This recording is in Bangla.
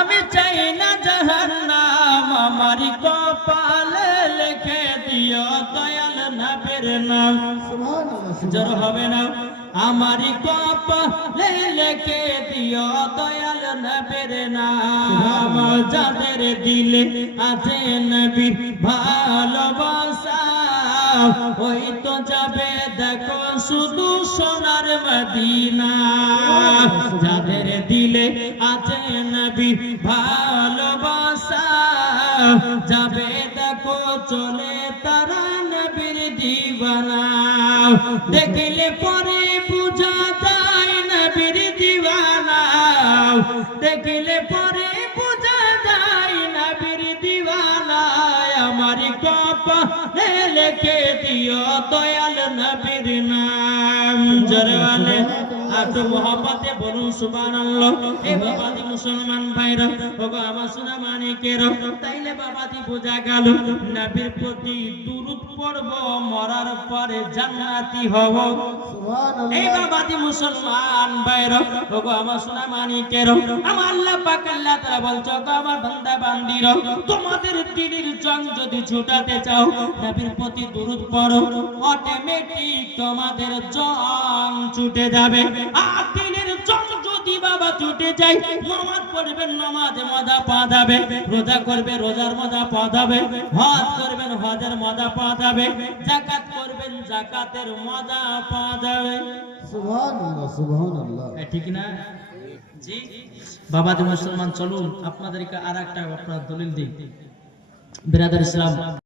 আমি চাই না জাহান্নাম আমার কপালে লিখে দিও দয়াল নবীর নাম। জোর হবে না? আমারি কপালে লিখে দিও দয়াল নবীর নাম। যাদের দিলে আছে নবীর ভালোবাসা ওই তো যাবে দেখো শুধু সোনার মদিনা। যাদের দিলে আছে নবীর ভালোবাসা। যাবে দেখো চলে তারা নবীর দিবানা দেখলে পরে পূজা যায় নবীর দিবানা দেখলে পরে পূজা যায় নবীর দিবানা আমার কপা লেখে দিও দয়াল নবীর নাম। জরওয়ালে এত মোহাম্মতে বলুন সুবহানাল্লাহ। এ বাবাদি মুসলমান ভাইরা বাবা আমার সোনা মানিকের তাইলে বাবাদি বোঝা গেল নবীর প্রতি দুরূদ পড়ব মরার পরে জান্নাতি হব। এই বাবাদি মুসলমান ভাইরা বাবা আমার সোনা মানিকের আমার আল্লাহ পাক আল্লাহ তাআলা বলছো গো আমার বান্দা বান্দির তোমাদের দিনের জং যদি ছুটাতে চাও নবীর প্রতি দুরূদ পড়ো অটোমেটিক তোমাদের জং ছুটে যাবে। আর দিনের জং যদি বাবা ছুটে যায় নামাজ পড়বেন নামাজে মজা যাবে রোজা করবে রোজার মজা যাবে হজ করবেন হজের মজা যাবে জাকাত করবেন জাকাতের মজা পাওয়া যাবে সুবহানাল্লাহ। সুবহানাল্লাহ ঠিক না? জি। বাবাজি মুসলমান চলুন আপনাদেরকে আর একটা আপনার দলিল দিই। বিরাদার ইসলাম।